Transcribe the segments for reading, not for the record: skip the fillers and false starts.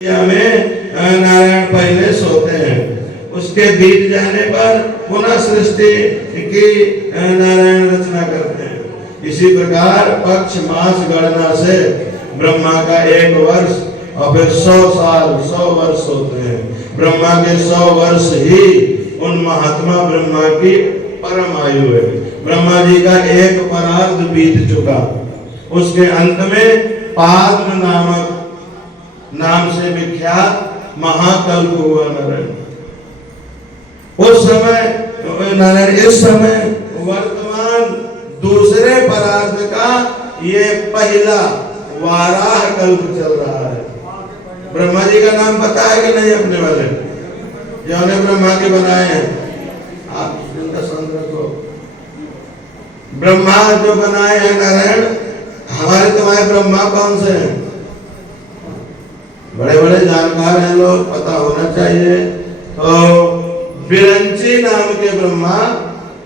में नारायण पहले सोते हैं, उसके बीत जाने पर पुनः सृष्टि की नारायण रचना करते हैं। इसी प्रकार पक्ष मास गणना से ब्रह्मा का 1 वर्ष और फिर 100 साल 100 वर्ष होते हैं। ब्रह्मा के 100 वर्ष ही उन महात्मा ब्रह्मा की परम आयु है। ब्रह्मा जी का 1 परार्ध बीत चुका, उसके अंत में पाद्म नामक नाम से विख्यात महाकल्प हुआ नारायण। उस समय नारायण इस समय वर्तमान दूसरे परार्ध का ये पहला वाराह कल्प चल रहा है। ब्रह्मा जी का नाम पता है कि नहीं अपने वाले जिन्होंने ब्रह्मा के बनाए हैं? आप इनका संग रखो। ब्रह्मा जो बनाए हैं नारायण, हमारे तुम्हारे ब्रह्मा कौन से हैं? बड़े बड़े जानकार हैं लोग, पता होना चाहिए। तो विरंची नाम के ब्रह्मा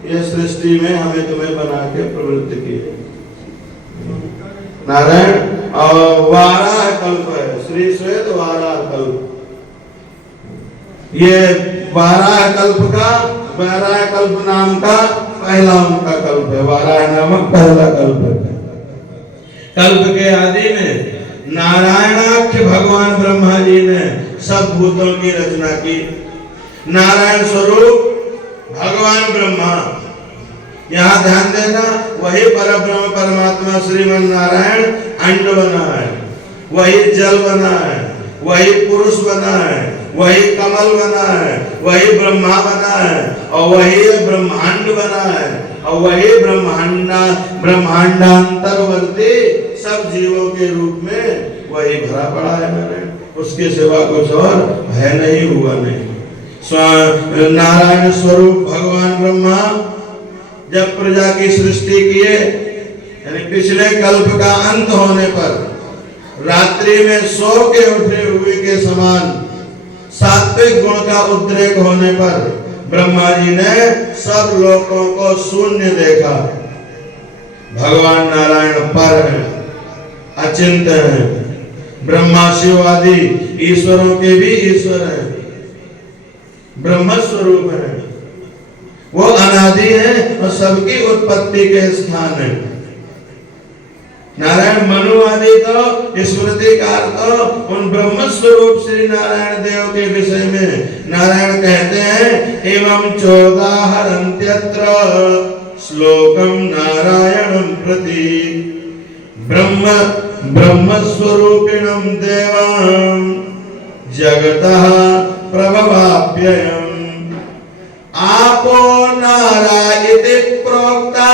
ये सृष्टि में हमें तुम्हें बना के प्रवृत्त किए नारायण। और वाराह कल्प है, श्री श्वेत वाराह कल्प। ये वाराह कल्प नाम का पहला उनका कल्प है। वाराह नामक पहला कल्प है। कल्प के आदि में नारायणाख्य भगवान ब्रह्मा जी ने सब भूतों की रचना की। नारायण स्वरूप भगवान ब्रह्मा, यहाँ ध्यान देना, वही परब्रह्म परमात्मा श्रीमन नारायण अंड बना है, वही जल बना है, वही पुरुष बना है, वही कमल बना है, वही ब्रह्मा बना है, और वही ब्रह्मांड बना है, और वही ब्रह्मांडांतरवर्ती सब जीवों के रूप में वही भरा पड़ा है नारायण। उसके सिवा कुछ और है नहीं, हुआ नहीं। नारायण स्वरूप भगवान ब्रह्मा जब प्रजा की सृष्टि किए, यानी पिछले कल्प का अंत होने पर रात्रि में सो के उठे हुए के समान सात्विक गुण का उद्रेक होने पर ब्रह्मा जी ने सब लोगों को शून्य देखा। भगवान नारायण पर है, अचिंत है। ब्रह्मा शिव आदि ईश्वरों के भी ईश्वर है, ब्रह्म स्वरूप है, वो अनादि है और सबकी उत्पत्ति के स्थान है। नारायण मनु आदि तो स्मृतिकार तो उन ब्रह्म स्वरूप श्री नारायण देव के विषय में नारायण कहते हैं, एवं 14 अन्त्यत्र श्लोकम नारायणं प्रति ब्रह्म स्वरूपिणं देवं जगतः प्रभवाप्ययम् आपो नारायति प्रोक्ता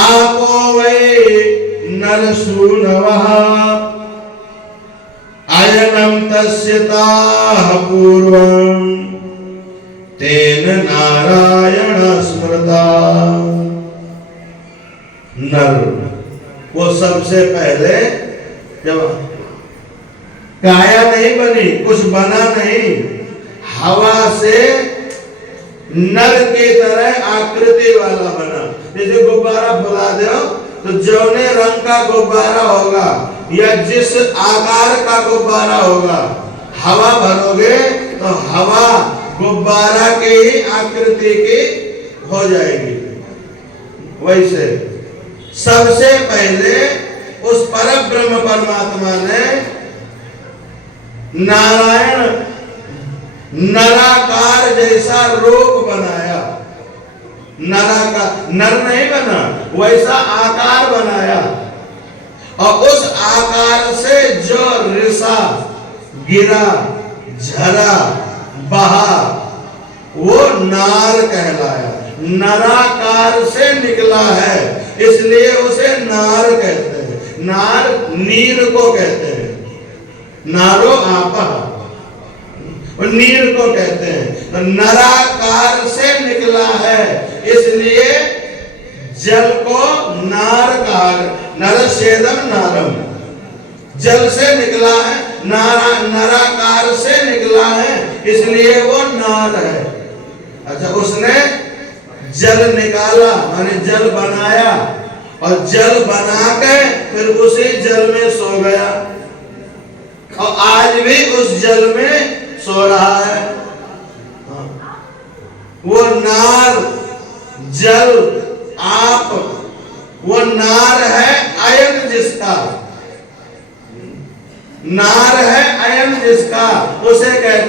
आपो वै नरसूनवः अयनं तस्य ताः पूर्वं तेन नारायण स्मृता। नर वो सबसे पहले जब काया नहीं बनी, कुछ बना नहीं, हवा से नर की तरह आकृति वाला बना। जैसे गुब्बारा फुला दो तो जौने रंग का गुब्बारा होगा या जिस आकार का गुब्बारा होगा, हवा भरोगे तो हवा गुब्बारा की ही आकृति की हो जाएगी। वैसे सबसे पहले उस परम ब्रह्म परमात्मा ने नारायण नराकार जैसा रूप बनाया। नर नहीं बना, वैसा आकार बनाया, और उस आकार से जो रिसा गिरा झरा बहा वो नार कहलाया। नराकार से निकला है, इसलिए उसे नार कहते हैं। नार नीर को कहते हैं, नारो आपा, और नीर को कहते हैं। तो नराकार से निकला है, इसलिए जल को नार कहा। नरसेदम नारम, जल से निकला है, नराकार से निकला है, इसलिए वो नार है। अच्छा, उसने जल निकाला माने जल बनाया, और जल बना के फिर उसी जल में सो गया। और आज भी उस जल में सो रहा है। हाँ। वो नार, जल, आप, वो नार है अयन जिसका, नार है अयन जिसका, उसे कहते